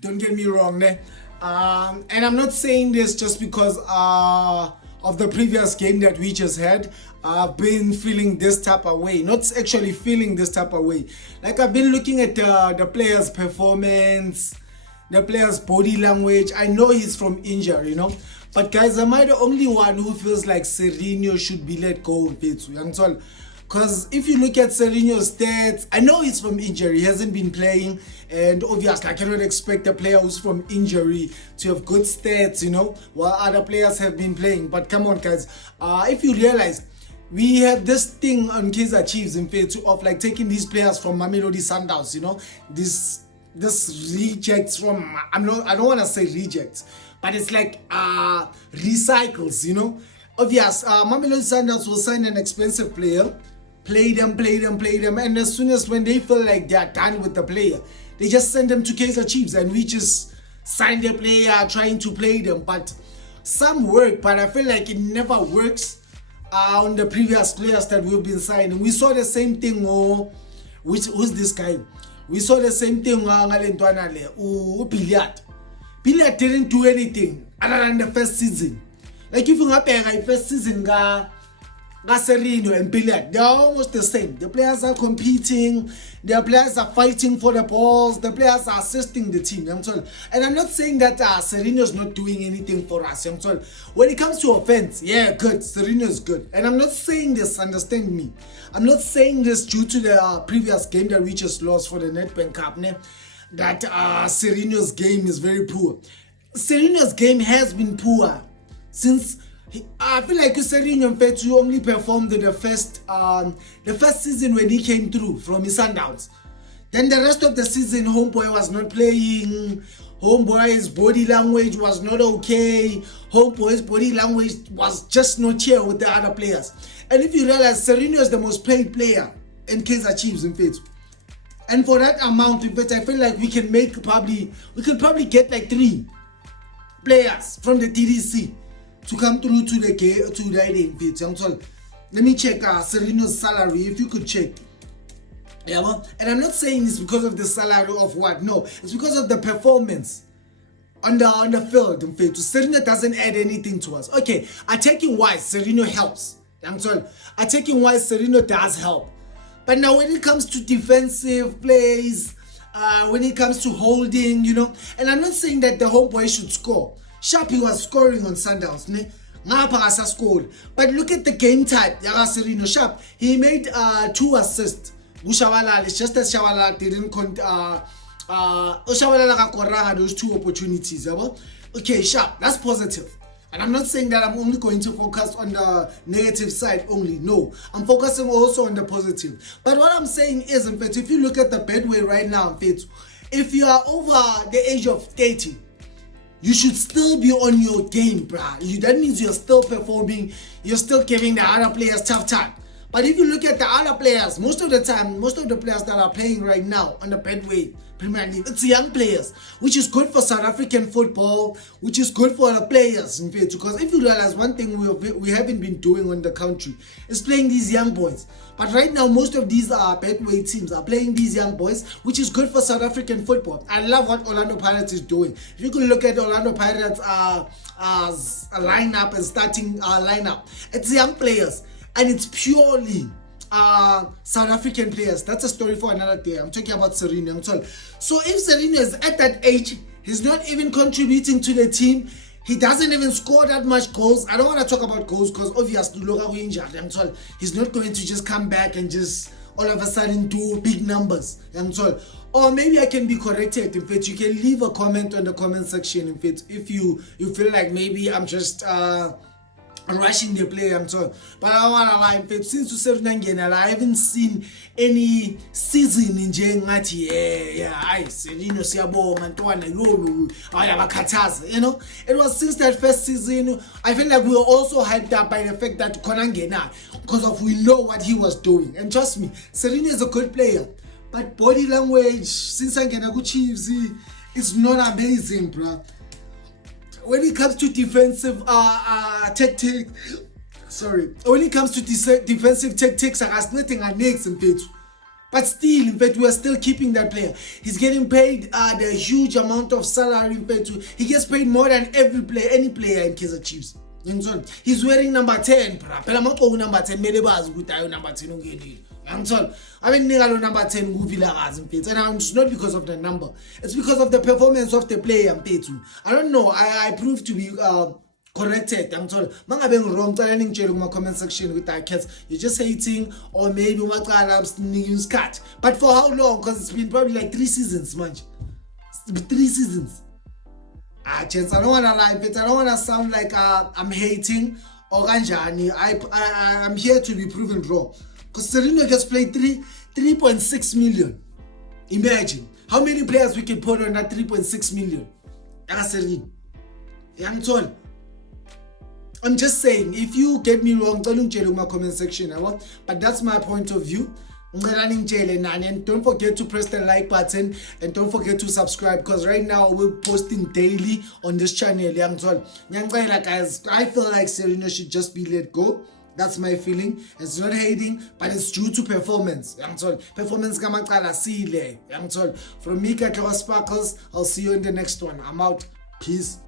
Don't get me wrong, ne? And I'm not saying this just because of the previous game that we just had. I've been feeling this type of way. Not actually feeling this type of way. Like, I've been looking at the player's performance, the player's body language. I know he's from injury, But guys, am I the only one who feels like Sirino should be let go? Because if you look at Sirino's stats, I know he's from injury. He hasn't been playing. And obviously, I cannot expect a player who's from injury to have good stats, while other players have been playing. But come on, guys. If you realize, we have this thing on Kaizer Chiefs in fact of like taking these players from Mamelodi Sundowns, this rejects from, I don't want to say rejects, but it's like recycles, Obvious, Mamelodi Sundowns will sign an expensive player, play them, and as soon as when they feel like they are done with the player, they just send them to Kaizer Chiefs, and we just sign the player trying to play them. But some work, but I feel like it never works on the previous players that we've been signing. We saw the same thing, who's this guy? We saw the same thing, Billiard didn't do anything other than the first season. Like, if you have first season, Sirino and Billiard, they're almost the same. The players are competing, the players are fighting for the balls, the players are assisting the team. And I'm not saying that Sirino is not doing anything for us. When it comes to offense, yeah, good. Sirino is good. And I'm not saying this, understand me. I'm not saying this due to the previous game that we just lost for the Nedbank Cup, that Sirino's game is very poor. Sirino's game has been poor since I feel like Sirino only performed the first season when he came through from his Sundowns. Then the rest of the season, Homeboy was not playing. Homeboy's body language was not okay. Homeboy's body language was just not here with the other players. And if you realize, Sirino is the most played player in Kaizer Chiefs, in fact. And for that amount, in fact, I feel like we can probably get like 3 players from the TDC to come through to the game. Let me check Sirino's salary, if you could check. Yeah, and I'm not saying it's because of the salary of what. No, it's because of the performance on the field. In fact, Sirino doesn't add anything to us. Okay, attacking wise, Sirino helps. Attacking wise, Sirino does help. But now when it comes to defensive plays, when it comes to holding, and I'm not saying that the homeboy should score. Sharp, he was scoring on Sundowns, scored. But look at the game type, Sirino. Sharp, he made 2 assists. It's just that Shabalala didn't Shabalala those 2 opportunities. Okay, Sharp, that's positive. And I'm not saying that I'm only going to focus on the negative side only. No, I'm focusing also on the positive. But what I'm saying is, in fact, if you look at the betway right now, in fact, if you are over the age of 30, you should still be on your game, bruh. That means you're still performing, you're still giving the other players tough time. But if you look at the other players, most of the players that are playing right now on the Betway Premier League, it's young players, which is good for South African football, which is good for the players, in fact. Because if you realize one thing we haven't been doing in the country is playing these young boys. But right now, most of these Betway teams are playing these young boys, which is good for South African football. I love what Orlando Pirates is doing. If you could look at Orlando Pirates' lineup and starting lineup, it's young players. And it's purely South African players. That's a story for another day. I'm talking about Sirino. So if Sirino is at that age, he's not even contributing to the team. He doesn't even score that much goals. I don't want to talk about goals because obviously Loga injured. He's not going to just come back and just all of a sudden do big numbers. Or maybe I can be corrected. In fact, you can leave a comment on the comment section. In fact, if you feel like maybe I'm just rushing the play, but I don't want to lie. In fact, since 2009, I haven't seen any season in Jengati. Sirino Siaboma, it was since that first season. I feel like we were also hyped up by the fact that Konangena, because we know what he was doing. And trust me, Sirino is a good player, but body language, since Kaizer Chiefs, it's not amazing, bro. When it comes to defensive tactics, when it comes to defensive tactics, I got nothing next in fact. But still, in fact, we are still keeping that player. He's getting paid the huge amount of salary. In fact, he gets paid more than any player in Kaizer Chiefs. He's wearing number 10. Number 10. Number 10. I mean, number 10 and it's not because of the number. It's because of the performance of the player. I don't know. I prove to be corrected. I'm told being wrong. Telling in my comment section with that cats. You're just hating, or maybe news cut. But for how long? Because it's been probably like 3 seasons, man. 3 seasons. Chance, I don't wanna lie, but I don't wanna sound like I'm hating or ganjani. I'm here to be proven wrong. Because Sirino just played 3.6 million. Imagine how many players we can put on that 3.6 million. Sirino. I'm told. I'm just saying, if you get me wrong, tell me in my comment section. But that's my point of view. And don't forget to press the like button and don't forget to subscribe, because right now we're posting daily on this channel. Guys, I feel like Sirino should just be let go. That's my feeling. It's not hating, but it's due to performance. Performance from me, Katlego Sparkles. I'll see you in the next one. I'm out. Peace.